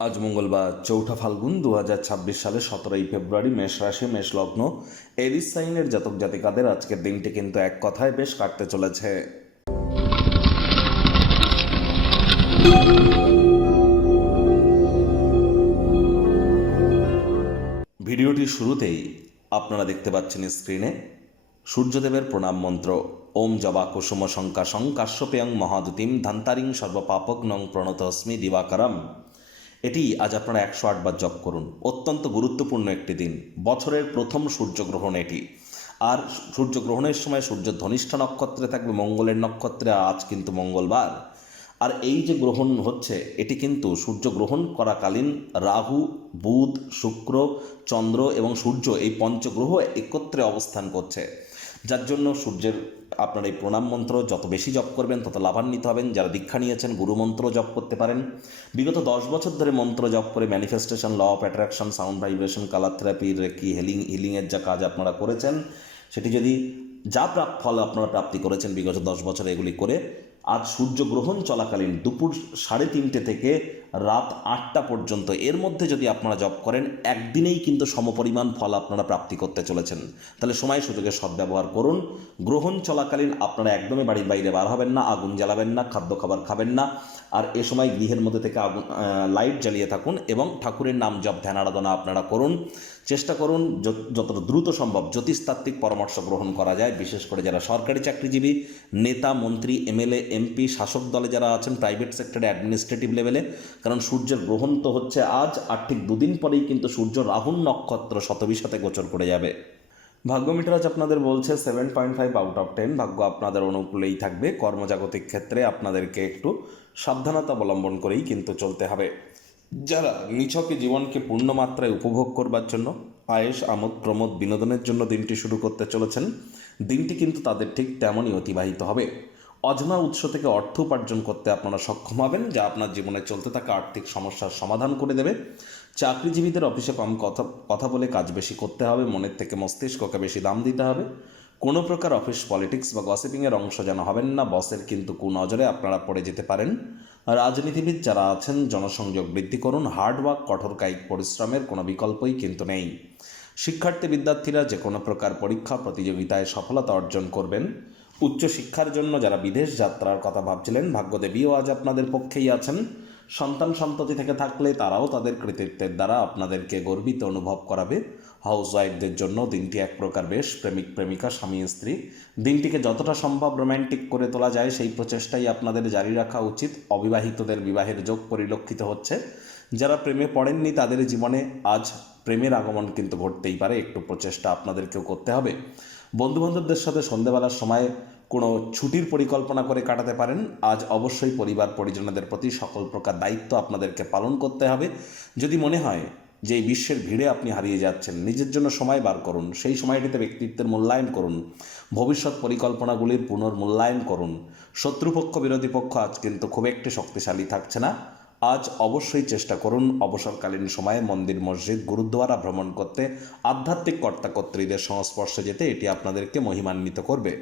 আজ মঙ্গলবার ৪ঠা ফাল্গুন ২০২৬ সালে ১৭ই ফেব্রুয়ারি, মেষ রাশি, মেষ লগ্ন, এরিস সাইনের জাতক জাতিকাদের আজকের দিনটি কিন্তু এক কথায় বেশ কাটতে চলেছে। ভিডিওটির শুরুতেই আপনারা দেখতে পাচ্ছেন স্ক্রিনে সূর্যদেবের প্রণাম মন্ত্র। ওম জবা কুসুম শঙ্কাশং কাশ্যপেয়ং মহাদুতিম ধান্তারিং সর্বপাপগ্নং প্রণতস্মি দিবাকরম। এটি আজ আপনারা ১০৮ বার জপ করুন। অত্যন্ত গুরুত্বপূর্ণ একটি দিন, বছরের প্রথম সূর্যগ্রহণ এটি। আর সূর্যগ্রহণের সময় সূর্য ধনিষ্ঠা নক্ষত্রে থাকবে, মঙ্গলের নক্ষত্রে। আজ কিন্তু মঙ্গলবার। আর এই যে গ্রহণ হচ্ছে, এটি কিন্তু সূর্যগ্রহণ করাকালীন রাহু, বুধ, শুক্র, চন্দ্র এবং সূর্য এই পঞ্চগ্রহ একত্রে অবস্থান করছে, যার জন্য সূর্যের আপনার এই প্রণাম মন্ত্র যত বেশি জপ করবেন তত লাভান্বিত হবেন। যারা দীক্ষা নিয়েছেন গুরু মন্ত্র জপ করতে পারেন। বিগত 10 বছর ধরে মন্ত্র জপ করে manifestation, law of attraction, sound vibration, colour therapy, reiki, হিলিংয়ের যা কাজ আপনারা করেছেন, সেটি যদি যা ফল আপনারা প্রাপ্তি করেছেন বিগত 10 বছরে এগুলি করে, আজ সূর্যগ্রহণ চলাকালীন দুপুর 3:30 থেকে রাত 8টা পর্যন্ত এর মধ্যে যদি আপনারা জপ করেন, একদিনেই কিন্তু সমপরিমাণ ফল আপনারা প্রাপ্তি করতে চলেছেন। তাহলে সময় সুযোগের সদ্ব্যবহার করুন। গ্রহণ চলাকালীন আপনারা একদমই বাড়ির বাইরে বার হবেন না, আগুন জ্বালাবেন না, খাদ্য খাবার খাবেন না। আর এ সময় গৃহের মধ্যে থেকে লাইট জ্বালিয়ে থাকুন এবং ঠাকুরের নাম জপ, ধ্যান, আরাধনা আপনারা করুন। চেষ্টা করুন যতটা দ্রুত সম্ভব জ্যোতিষতাত্ত্বিক পরামর্শ গ্রহণ করা যায়। বিশেষ করে যারা সরকারি চাকরিজীবী, নেতা, মন্ত্রী, এমএলএ, এমপি, শাসক দলে যারা আছেন, প্রাইভেট সেক্টরে, অ্যাডমিনিস্ট্রেটিভ লেভেলে, কারণ সূর্যের গ্রহণ তো হচ্ছে আজ, আর ঠিক দুদিন পরেই কিন্তু সূর্য রাহুর নক্ষত্র শতবিশাতে গোচর করে যাবে। ভাগ্য মিটার আজ আপনাদের বলছে 7.5 আউট অফ 10। ভাগ্য আপনাদের অনুকূলেই থাকবে। কর্মজাগতিক ক্ষেত্রে আপনাদেরকে একটু সাবধানতা অবলম্বন করেই কিন্তু চলতে হবে। যারা নিছকে জীবনকে পূর্ণমাত্রায় উপভোগ করবার জন্য, আয়েশ, আমোদ, প্রমোদ, বিনোদনের জন্য দিনটি শুরু করতে চলেছেন, দিনটি কিন্তু তাদের ঠিক তেমনই অতিবাহিত হবে। অজানা উৎস থেকে অর্থ উপার্জন করতে আপনারা সক্ষম হবেন, যা আপনার জীবনে চলতে থাকা আর্থিক সমস্যার সমাধান করে দেবে। চাকরিজীবীদের অফিসে কম কথা বলে কাজ বেশি করতে হবে, মনের থেকে মস্তিষ্ককে বেশি দাম দিতে হবে। কোনো প্রকার অফিস পলিটিক্স বা গসিপিংয়ের অংশ যেন হবেন না, বসের কিন্তু কুনজরে আপনারা পড়ে যেতে পারেন। রাজনীতিবিদ যারা আছেন, জনসংযোগ বৃদ্ধি করুন। হার্ডওয়ার্ক, কঠোর কায়িক পরিশ্রমের কোনো বিকল্পই কিন্তু নেই। শিক্ষার্থী বিদ্যার্থীরা যে কোনো প্রকার পরীক্ষা প্রতিযোগিতায় সফলতা অর্জন করবেন। উচ্চশিক্ষার জন্য যারা বিদেশ যাত্রার কথা ভাবছিলেন, ভাগ্যদেবীও আজ আপনাদের পক্ষেই আছেন। সন্তান সন্ততি থেকে থাকলে তারাও তাদের কৃতিত্বের দ্বারা আপনাদেরকে গর্বিত অনুভব করাবে। হাউস ওয়াইফদের জন্য দিনটি এক প্রকার বেশ, প্রেমিক প্রেমিকা, স্বামী স্ত্রী, দিনটিকে যতটা সম্ভব রোম্যান্টিক করে তোলা যায় সেই প্রচেষ্টাই আপনাদের জারি রাখা উচিত। অবিবাহিতদের বিবাহের যোগ পরিলক্ষিত হচ্ছে। যারা প্রেমে পড়েননি তাদের জীবনে আজ প্রেমের আগমন কিন্তু ঘটতেই পারে। একটু প্রচেষ্টা আপনাদেরকেও করতে হবে। বন্ধুবান্ধবদের সাথে সন্ধ্যেবেলার সময় কোনো ছুটির পরিকল্পনা করে কাটাতে পারেন। আজ অবশ্যই পরিবার পরিজনদের প্রতি সকল প্রকার দায়িত্ব আপনাদেরকে পালন করতে হবে। যদি মনে হয় যে এই বিশ্বের ভিড়ে আপনি হারিয়ে যাচ্ছেন, নিজের জন্য সময় বার করুন। সেই সময়টিতে ব্যক্তিত্বের মূল্যায়ন করুন, ভবিষ্যৎ পরিকল্পনাগুলির পুনর্মূল্যায়ন করুন। শত্রুপক্ষ, বিরোধী পক্ষ আজ কিন্তু খুব একটি শক্তিশালী থাকছে না। আজ অবশ্যই চেষ্টা করুন অবসরকালীন সময়ে মন্দির, মসজিদ, গুরুদ্বারা ভ্রমণ করতে, আধ্যাত্মিক কর্তাকর্ত্রীদের সংস্পর্শে যেতে। এটি আপনাদেরকে মহিমান্বিত করবে।